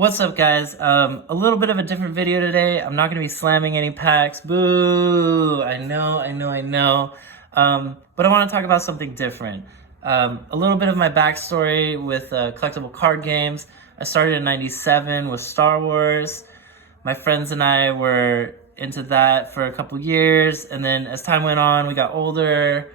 What's up, guys? A little bit of a different video today. I'm not going to be slamming any packs. Boo! I know. But I want to talk about something different. A little bit of my backstory with collectible card games. I started in '97 with Star Wars. My friends and I were into that for a couple years, and then as time went on, we got older.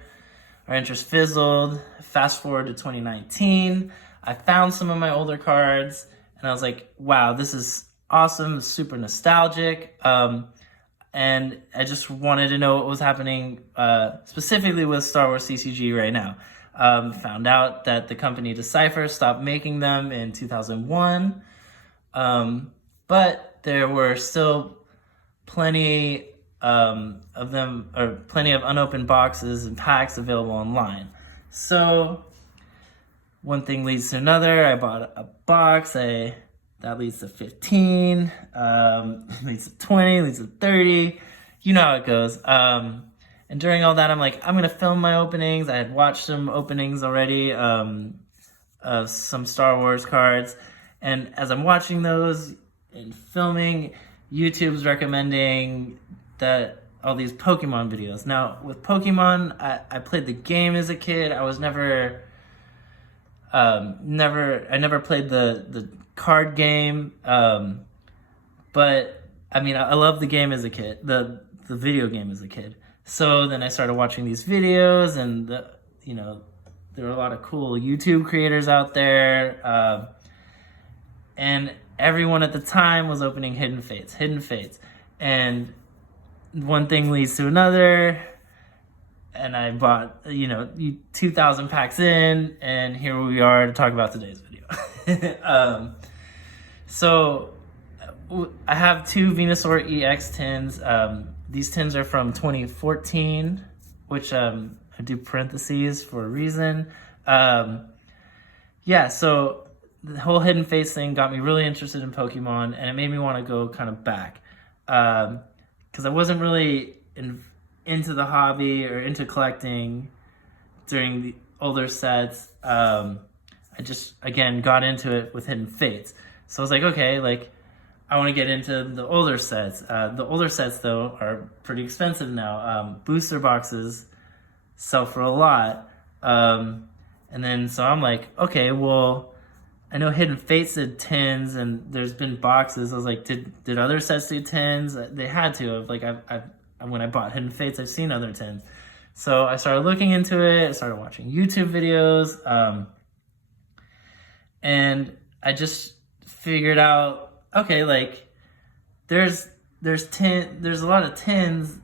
Our interest fizzled. Fast forward to 2019. I found some of my older cards, and I was like, wow, this is awesome, super nostalgic. And I just wanted to know what was happening specifically with Star Wars CCG right now. Found out that the company Decipher stopped making them in 2001. But there were still plenty of them, or plenty of unopened boxes and packs available online. So one thing leads to another. I bought a box. That leads to 15, leads to 20, leads to 30. You know how it goes. And during all that, I'm like, I'm gonna film my openings. I had watched some openings already of some Star Wars cards, and as I'm watching those and filming, YouTube's recommending that all these Pokemon videos. Now with Pokemon, I played the game as a kid. I was never played the card game, but I mean, I love the game as a kid, the video game as a kid. So then I started watching these videos, and there were a lot of cool YouTube creators out there, and everyone at the time was opening Hidden Fates, and one thing leads to another. And I bought, 2,000 packs in, and here we are to talk about today's video. So I have two Venusaur EX tins. These tins are from 2014, which I do parentheses for a reason. So the whole Hidden Fates thing got me really interested in Pokemon, and it made me want to go kind of back. Because I wasn't really into the hobby or into collecting during the older sets. I just, again, got into it with Hidden Fates. So I was like, okay, I want to get into the older sets. The older sets, though, are pretty expensive now. Booster boxes sell for a lot. And then, so I'm like, okay, well, I know Hidden Fates did tins, and there's been boxes. I was like, did other sets do tins? They had to have. When I bought Hidden Fates, I've seen other tins. So I started looking into it. I started watching YouTube videos. And I just figured out, okay, there's a lot of tins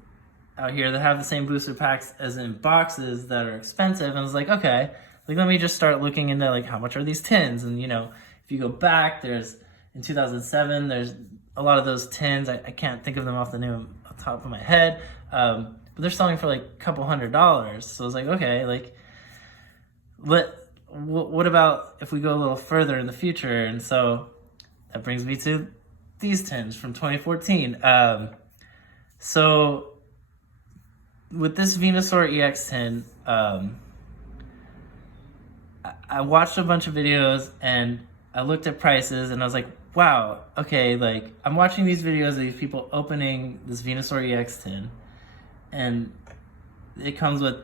out here that have the same booster packs as in boxes that are expensive. And I was like, okay, let me just start looking into how much are these tins? And if you go back, in 2007, there's a lot of those tins. I can't think of them off the top of my head, but they're selling for a couple $100s. So I was like, okay, what about if we go a little further in the future? And so that brings me to these tins from 2014. So with this Venusaur EX tin, I watched a bunch of videos, and I looked at prices, and I was like, wow, okay, I'm watching these videos of these people opening this Venusaur EX tin, and it comes with,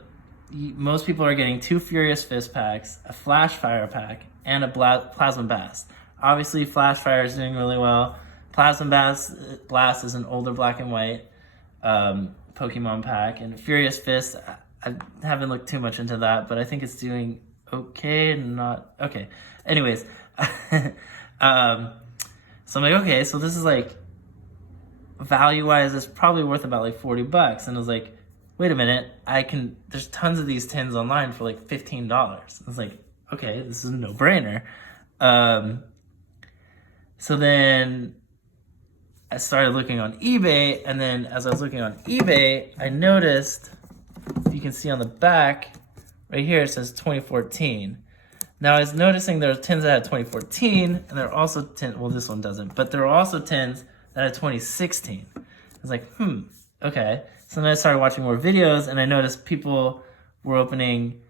most people are getting 2 Furious Fist packs, a Flash Fire pack, and a Plasma Blast. Obviously, Flash Fire is doing really well. Plasma Blast is an older black and white Pokemon pack, and Furious Fist, I haven't looked too much into that, but I think it's doing okay, not okay. Anyways, so I'm like, okay, so this is value-wise, it's probably worth about $40. And I was like, wait a minute, there's tons of these tins online for $15. I was like, okay, this is a no-brainer. So then I started looking on eBay, and then as I was looking on eBay, I noticed, if you can see on the back, right here it says 2014. Now I was noticing there were tins that had 2014, and there are also tins, well this one doesn't, but there are also tins that had 2016. I was like, okay. So then I started watching more videos, and I noticed people were opening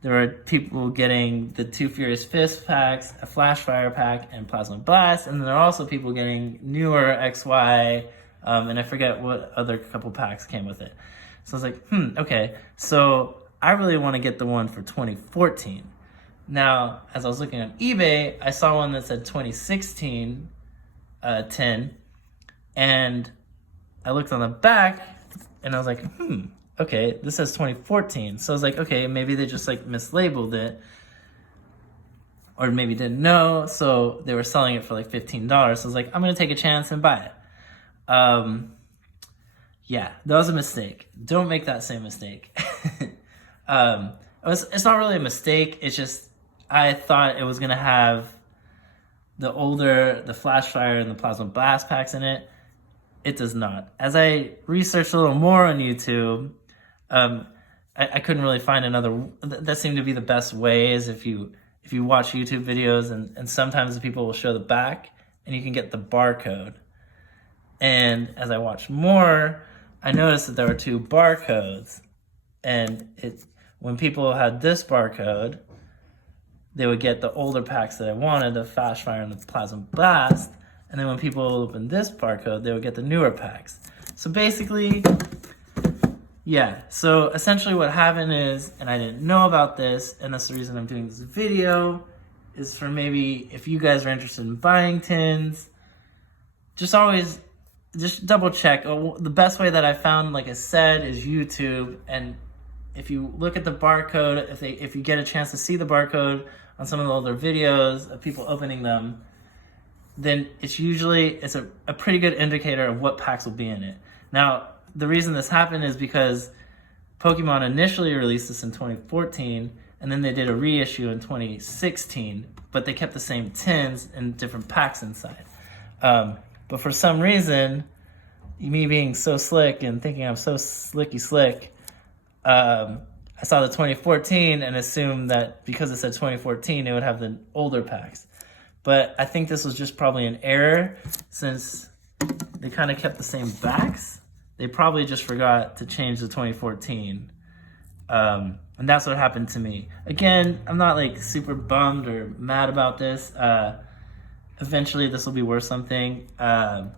there were people getting the 2 Furious Fist packs, a Flash Fire pack, and Plasma Blast. And then there are also people getting newer XY, and I forget what other couple packs came with it. So I was like, okay. So I really want to get the one for 2014. Now, as I was looking on eBay, I saw one that said 2016 tin, and I looked on the back, and I was like, okay, this says 2014. So I was like, okay, maybe they just like mislabeled it, or maybe didn't know, so they were selling it for like $15. So I was like, I'm gonna take a chance and buy it. Yeah, that was a mistake. Don't make that same mistake. It's not really a mistake, it's just I thought it was gonna have the Flash Fire and the Plasma Blast packs in it. It does not. As I researched a little more on YouTube, I couldn't really find another. That seemed to be the best way, is if you watch YouTube videos, and sometimes the people will show the back and you can get the barcode. And as I watched more, I noticed that there were 2 barcodes, and when people had this barcode, they would get the older packs that I wanted, the Flash Fire and the Plasma Blast. And then when people opened this barcode, they would get the newer packs. So basically, yeah. So essentially what happened is, and I didn't know about this, and that's the reason I'm doing this video, is for maybe if you guys are interested in buying tins, just double check. The best way that I found, like I said, is YouTube. And if you look at the barcode, if you get a chance to see the barcode on some of the older videos of people opening them, then it's a pretty good indicator of what packs will be in it. Now, the reason this happened is because Pokemon initially released this in 2014, and then they did a reissue in 2016, but they kept the same tins and different packs inside. But for some reason, me being so slick and thinking I'm so slicky slick, I saw the 2014 and assumed that because it said 2014, it would have the older packs. But I think this was just probably an error, since they kind of kept the same backs. They probably just forgot to change the 2014. And that's what happened to me. Again, I'm not like super bummed or mad about this. Eventually this will be worth something. But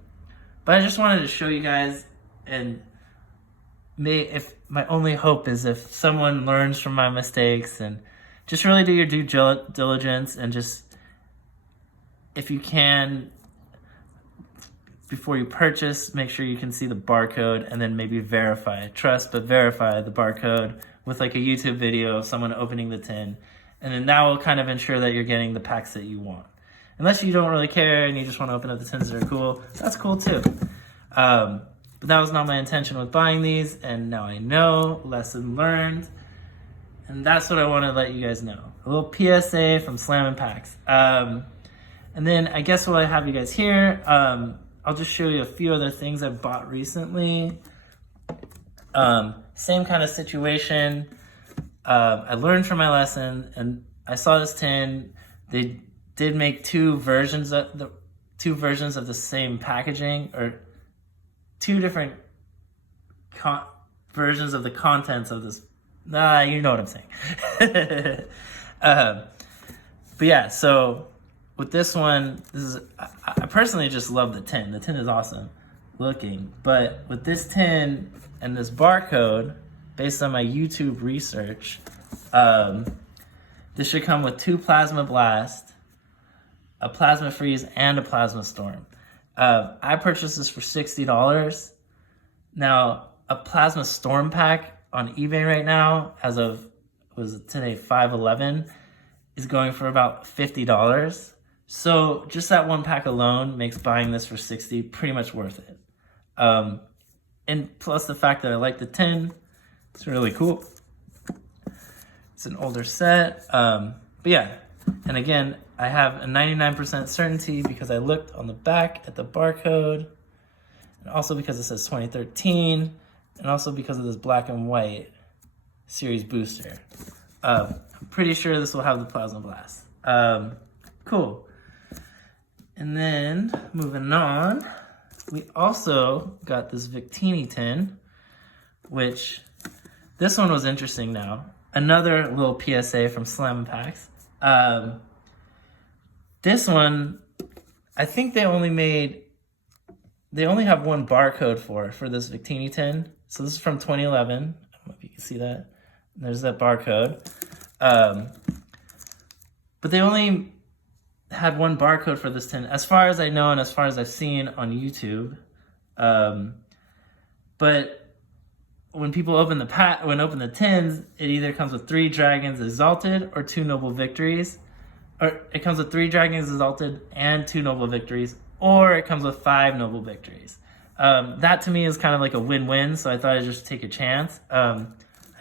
I just wanted to show you guys, and if my only hope is if someone learns from my mistakes, and just really do your due diligence, and just, if you can, before you purchase, make sure you can see the barcode, and then maybe trust but verify the barcode with like a YouTube video of someone opening the tin, and then that will kind of ensure that you're getting the packs that you want. Unless you don't really care and you just want to open up the tins that are cool, that's cool too. But that was not my intention with buying these, and now I know, lesson learned, and that's what I want to let you guys know. A little PSA from Slammin' Packs. And then I guess while I have you guys here, I'll just show you a few other things I bought recently. Same kind of situation. I learned from my lesson, and I saw this tin. They did make 2 versions of the same packaging, or 2 different versions of the contents of this. You know what I'm saying. But yeah, so with this one, I personally just love the tin. The tin is awesome looking. But with this tin and this barcode, based on my YouTube research, this should come with 2 Plasma Blast, a Plasma Freeze, and a Plasma Storm. I purchased this for $60. Now, a Plasma Storm pack on eBay right now, as of, today, 5/11, is going for about $50. So just that one pack alone makes buying this for $60 pretty much worth it. And plus the fact that I like the tin, it's really cool. It's an older set. But yeah, and again, I have a 99% certainty because I looked on the back at the barcode, and also because it says 2013, and also because of this black and white series booster. I'm pretty sure this will have the Plasma Blast. Cool. And then, moving on, we also got this Victini tin, which, this one was interesting now. another little PSA from Slam Packs. This one, I think they only have one barcode for this Victini tin. So this is from 2011. I don't know if you can see that. There's that barcode. But they only had one barcode for this tin, as far as I know and as far as I've seen on YouTube. But when people open the tins, it either comes with 3 Dragons Exalted or 2 Noble Victories. Or it comes with 3 Dragons Exalted and 2 Noble Victories, or it comes with 5 Noble Victories. That to me is kind of like a win-win, so I thought I'd just take a chance. I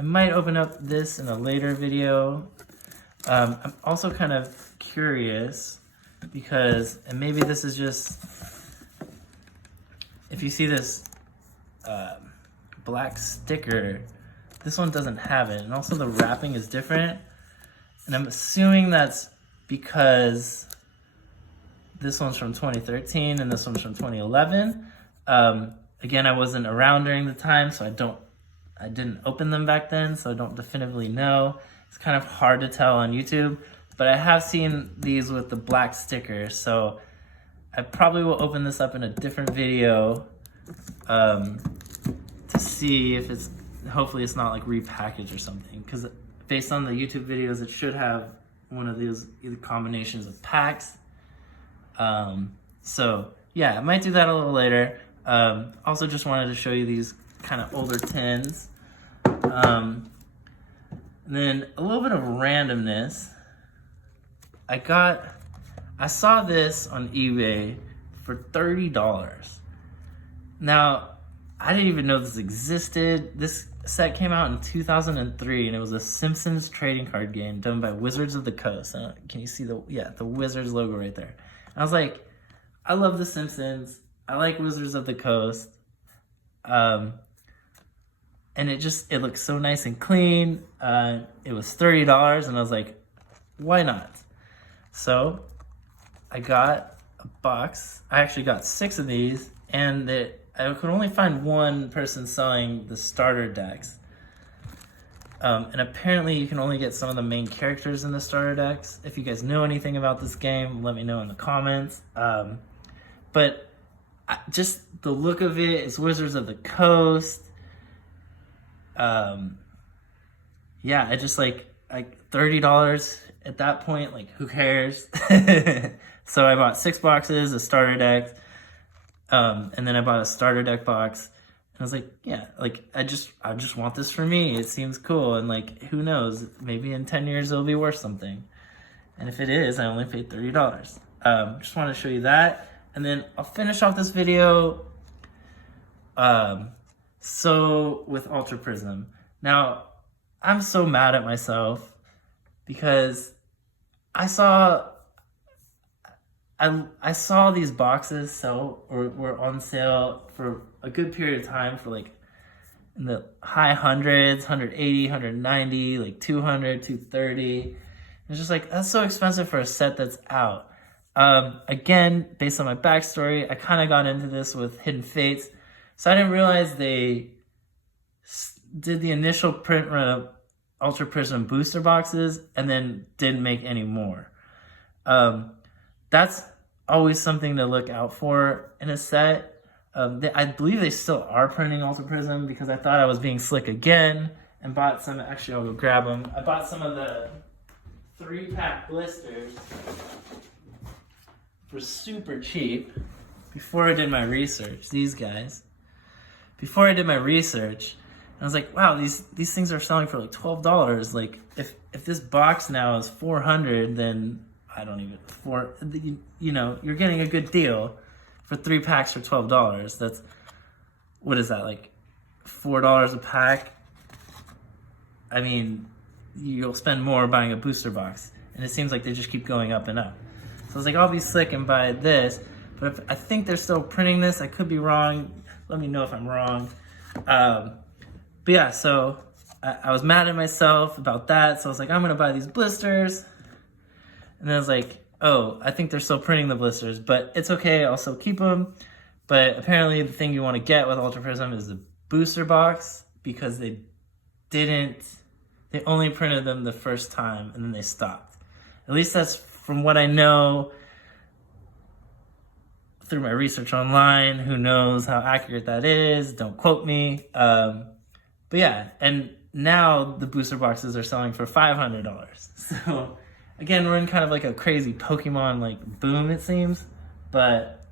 might open up this in a later video. I'm also kind of curious because, and maybe this is just, if you see this black sticker, this one doesn't have it, and also the wrapping is different, and I'm assuming that's because this one's from 2013 and this one's from 2011. Again, I wasn't around during the time, so I didn't open them back then, so I don't definitively know. It's kind of hard to tell on YouTube, but I have seen these with the black sticker, so I probably will open this up in a different video to see if hopefully it's not like repackaged or something, because based on the YouTube videos, it should have one of these either combinations of packs. So yeah, I might do that a little later. Also just wanted to show you these kind of older tins. And then a little bit of randomness. I saw this on eBay for $30. Now, I didn't even know this existed. This set came out in 2003, and it was a Simpsons trading card game done by Wizards of the Coast. Can you see the Wizards logo right there? And I was like, I love the Simpsons. I like Wizards of the Coast. And it looks so nice and clean. It was $30, and I was like, why not? So I got a box. I actually got 6 of these, and I could only find one person selling the starter decks. And apparently you can only get some of the main characters in the starter decks. If you guys know anything about this game, let me know in the comments. But just the look of it, it's Wizards of the Coast. Yeah, I just like $30 at that point, like who cares? So I bought 6 boxes of starter decks. And then I bought a starter deck box, and I was like, yeah, like I just want this for me. It seems cool, and like who knows, maybe in 10 years it'll be worth something. And if it is, I only paid $30. Just want to show you that, and then I'll finish off this video. So with Ultra Prism, now I'm so mad at myself because I saw these boxes were on sale for a good period of time for like in the high hundreds, 180, 190, like 200, 230. It's just like, that's so expensive for a set that's out. Again, based on my backstory, I kind of got into this with Hidden Fates. So I didn't realize they did the initial print run of Ultra Prism booster boxes and then didn't make any more. That's always something to look out for in a set. I believe they still are printing Ultra Prism, because I thought I was being slick again and bought some. Actually, I'll go grab them. I bought some of the 3-pack blisters for super cheap before I did my research. These guys. Before I did my research, I was like, wow, these things are selling for like $12. Like if this box now is $400, then I don't even, you're getting a good deal for 3 packs for $12. That's, what is that, like $4 a pack? I mean, you'll spend more buying a booster box, and it seems like they just keep going up and up. So I was like, I'll be slick and buy this, but I think they're still printing this. I could be wrong. Let me know if I'm wrong. But yeah, so I was mad at myself about that. So I was like, I'm gonna buy these blisters. And then I was like, oh, I think they're still printing the blisters, but it's okay, I'll still keep them. But apparently the thing you want to get with Ultra Prism is the booster box, because they didn't they only printed them the first time and then they stopped. At least that's from what I know through my research online. Who knows how accurate that is? Don't quote me. But yeah, and now the booster boxes are selling for $500. So again, we're in kind of like a crazy Pokemon like boom, it seems. But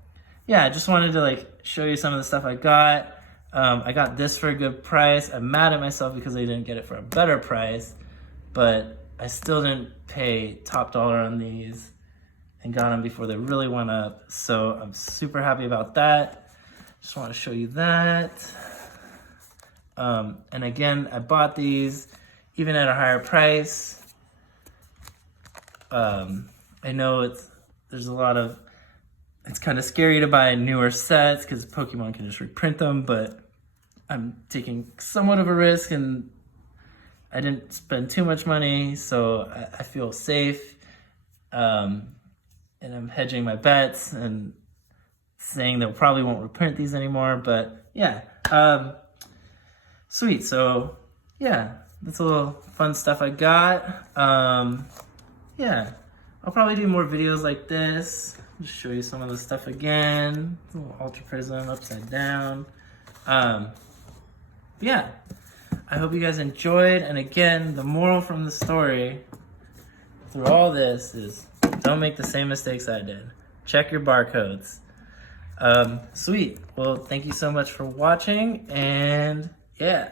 yeah, I just wanted to like show you some of the stuff I got. I got this for a good price. I'm mad at myself because I didn't get it for a better price, but I still didn't pay top dollar on these and got them before they really went up. So I'm super happy about that. Just want to show you that. And again, I bought these even at a higher price. I know there's a lot of, it's kind of scary to buy newer sets because Pokemon can just reprint them, but I'm taking somewhat of a risk and I didn't spend too much money, so I feel safe. And I'm hedging my bets and saying they probably won't reprint these anymore, but yeah. Sweet, so yeah, that's a little fun stuff I got. Yeah, I'll probably do more videos like this. Just show you some of the stuff again. A little Ultra Prism upside down. Yeah, I hope you guys enjoyed. And again, the moral from the story through all this is don't make the same mistakes I did. Check your barcodes. Sweet. Well, thank you so much for watching, and yeah.